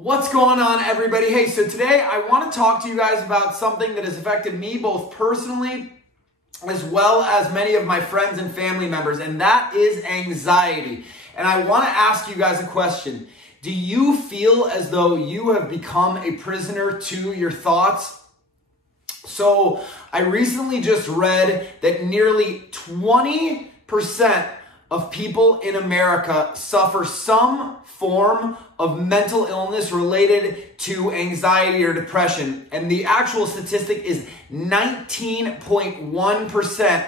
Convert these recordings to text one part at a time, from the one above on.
What's going on, everybody? Hey, so today I want to talk to you guys about something that has affected me both personally as well as many of my friends and family members, and that is anxiety. And I want to ask you guys a question. Do you feel as though you have become a prisoner to your thoughts? So I recently just read that nearly 20% of people in America suffer some form of mental illness related to anxiety or depression. And the actual statistic is 19.1%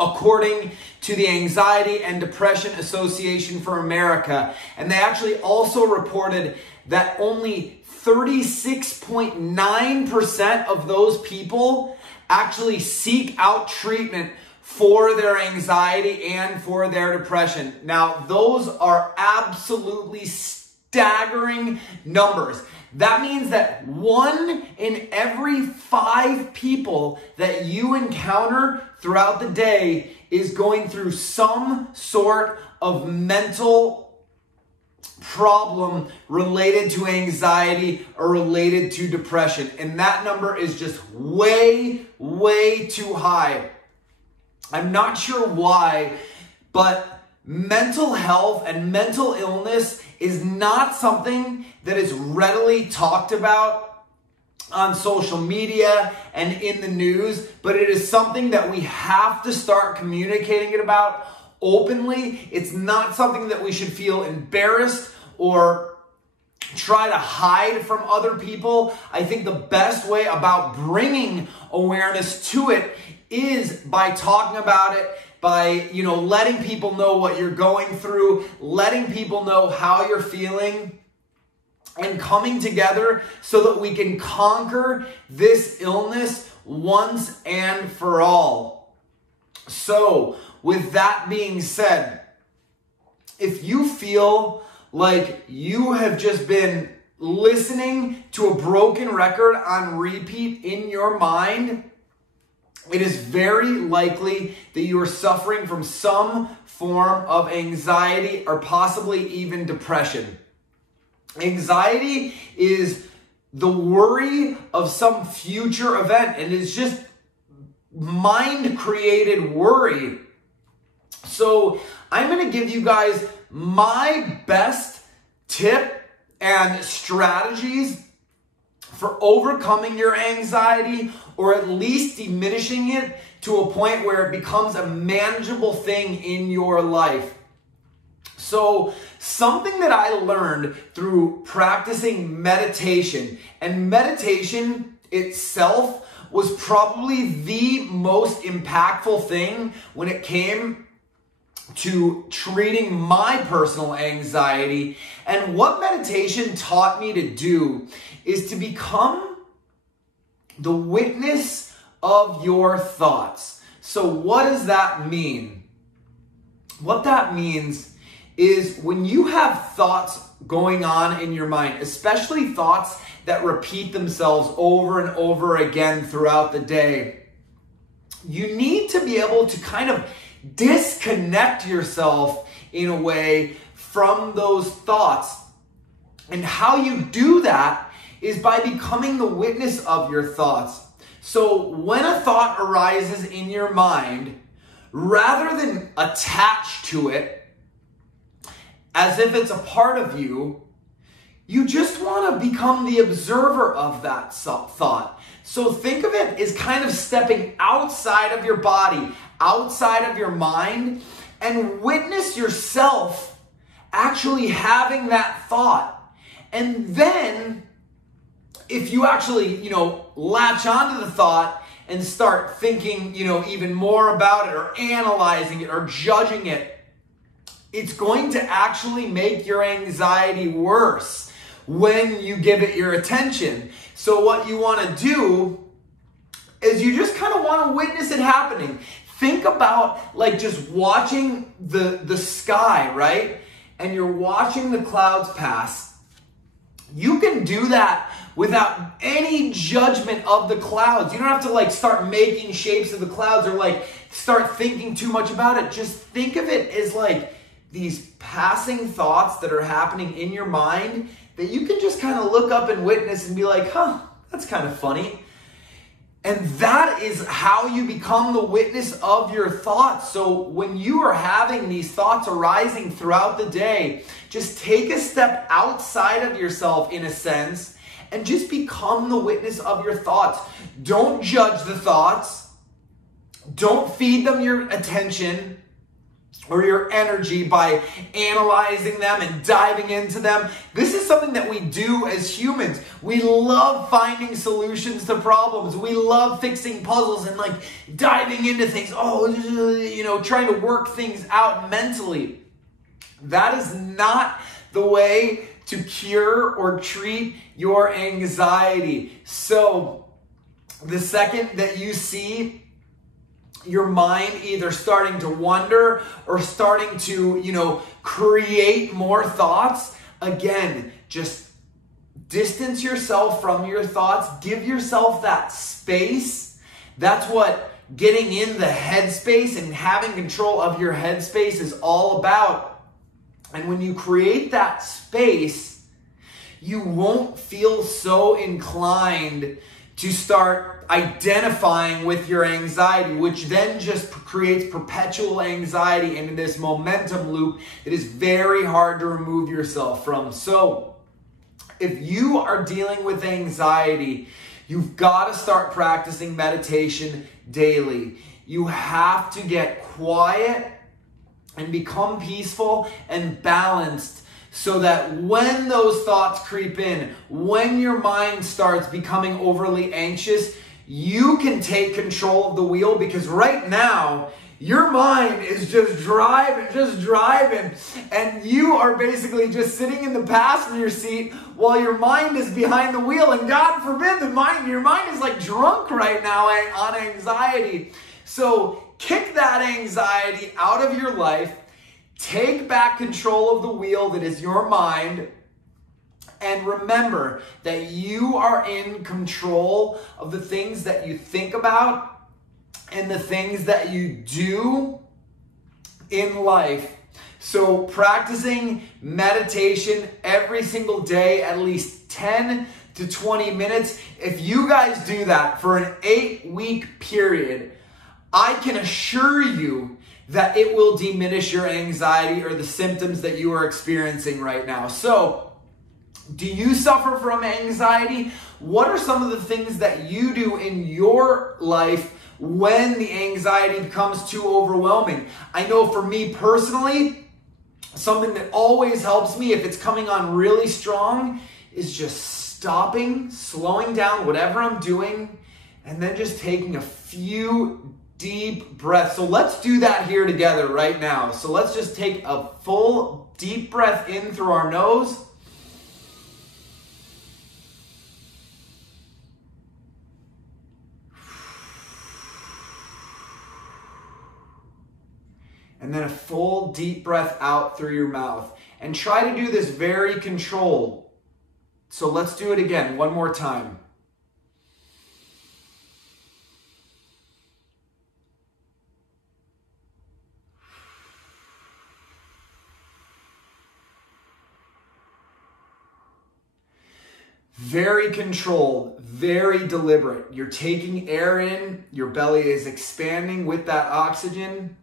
according to the Anxiety and Depression Association for America. And they actually also reported that only 36.9% of those people actually seek out treatment for their anxiety and for their depression. Now, those are absolutely staggering numbers. That means that 1 in every 5 people that you encounter throughout the day is going through some sort of mental problem related to anxiety or related to depression. And that number is just way, way too high. I'm not sure why, but mental health and mental illness is not something that is readily talked about on social media and in the news, but it is something that we have to start communicating it about openly. It's not something that we should feel embarrassed or try to hide from other people. I think the best way about bringing awareness to it is by talking about it, by, letting people know what you're going through, letting people know how you're feeling, and coming together so that we can conquer this illness once and for all. So, with that being said, if you feel like you have just been listening to a broken record on repeat in your mind, it is very likely that you are suffering from some form of anxiety or possibly even depression. Anxiety is the worry of some future event, and it's just mind-created worry. So I'm going to give you guys my best tip and strategies for overcoming your anxiety, or at least diminishing it to a point where it becomes a manageable thing in your life. So, something that I learned through practicing meditation, and meditation itself was probably the most impactful thing when it came to treating my personal anxiety. And what meditation taught me to do is to become the witness of your thoughts. So what does that mean? What that means is when you have thoughts going on in your mind, especially thoughts that repeat themselves over and over again throughout the day, you need to be able to kind of disconnect yourself in a way from those thoughts. And how you do that is by becoming the witness of your thoughts. So when a thought arises in your mind, rather than attach to it as if it's a part of you, you just want to become the observer of that thought. So think of it as kind of stepping outside of your body, outside of your mind, and witness yourself actually having that thought. And then, if you actually, latch onto the thought and start thinking, even more about it or analyzing it or judging it, it's going to actually make your anxiety worse when you give it your attention. So what you want to do is you just kind of want to witness it happening. Think about like just watching the sky, right? And you're watching the clouds pass. You can do that without any judgment of the clouds. You don't have to like start making shapes of the clouds or like start thinking too much about it. Just think of it as like these passing thoughts that are happening in your mind that you can just kind of look up and witness and be like, huh, that's kind of funny. And that is how you become the witness of your thoughts. So when you are having these thoughts arising throughout the day, just take a step outside of yourself in a sense and just become the witness of your thoughts. Don't judge the thoughts. Don't feed them your attention or your energy by analyzing them and diving into them. This is something that we do as humans. We love finding solutions to problems. We love fixing puzzles and like diving into things. Trying to work things out mentally. That is not the way to cure or treat your anxiety. So the second that you see your mind either starting to wonder or starting to, create more thoughts, again, just distance yourself from your thoughts. Give yourself that space. That's what getting in the headspace and having control of your headspace is all about. And when you create that space, you won't feel so inclined to start identifying with your anxiety, which then just creates perpetual anxiety into this momentum loop that is very hard to remove yourself from. So if you are dealing with anxiety, you've got to start practicing meditation daily. You have to get quiet and become peaceful and balanced, so that when those thoughts creep in, when your mind starts becoming overly anxious, you can take control of the wheel, because right now your mind is just driving, and you are basically just sitting in the passenger seat while your mind is behind the wheel. And God forbid your mind is like drunk right now on anxiety. So kick that anxiety out of your life. Take back control of the wheel that is your mind, and remember that you are in control of the things that you think about and the things that you do in life. So practicing meditation every single day, at least 10 to 20 minutes. If you guys do that for an 8-week period, I can assure you that it will diminish your anxiety or the symptoms that you are experiencing right now. So, do you suffer from anxiety? What are some of the things that you do in your life when the anxiety becomes too overwhelming? I know for me personally, something that always helps me if it's coming on really strong is just stopping, slowing down whatever I'm doing, and then just taking a few deep breath. So let's do that here together right now. So let's just take a full deep breath in through our nose. And then a full deep breath out through your mouth. And try to do this very controlled. So let's do it again one more time. Very controlled, very deliberate. You're taking air in, your belly is expanding with that oxygen.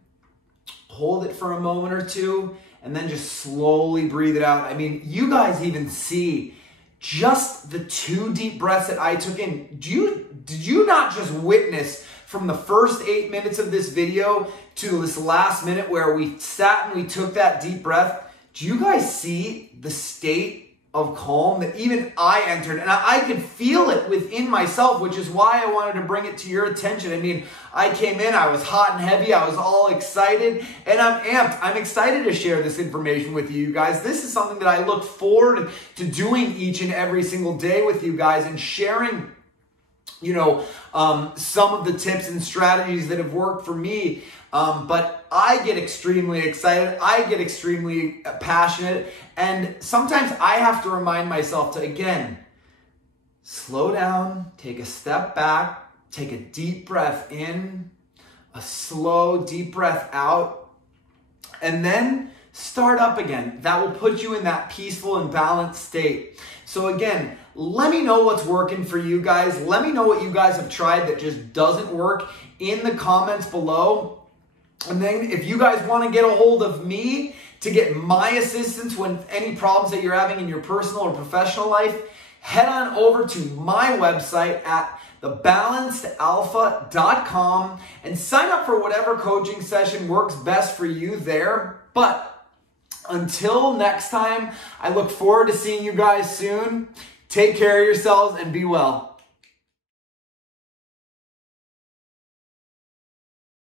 Hold it for a moment or two, and then just slowly breathe it out. I mean, you guys even see just the 2 deep breaths that I took in. Did you not just witness from the first 8 minutes of this video to this last minute where we sat and we took that deep breath? Do you guys see the state of calm that even I entered? And I could feel it within myself, which is why I wanted to bring it to your attention. I mean, I came in, I was hot and heavy, I was all excited, and I'm amped. I'm excited to share this information with you guys. This is something that I look forward to doing each and every single day with you guys, and sharing some of the tips and strategies that have worked for me. But I get extremely excited. I get extremely passionate. And sometimes I have to remind myself to, again, slow down, take a step back, take a deep breath in, a slow, deep breath out, and then start up again. That will put you in that peaceful and balanced state. So again, let me know what's working for you guys. Let me know what you guys have tried that just doesn't work in the comments below. And then if you guys want to get a hold of me to get my assistance with any problems that you're having in your personal or professional life, head on over to my website at thebalancedalpha.com and sign up for whatever coaching session works best for you there. But until next time, I look forward to seeing you guys soon. Take care of yourselves and be well.